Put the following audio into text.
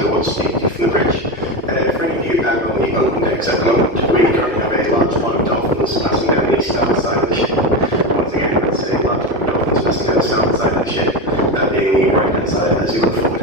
to watch the from the bridge. For any of you that are on the open decks at the moment, we currently have a large flock of dolphins passing down the starboard side of the ship. Once again, it's a large flock of dolphins passing down the starboard side of the ship, being the right hand side as you look forward.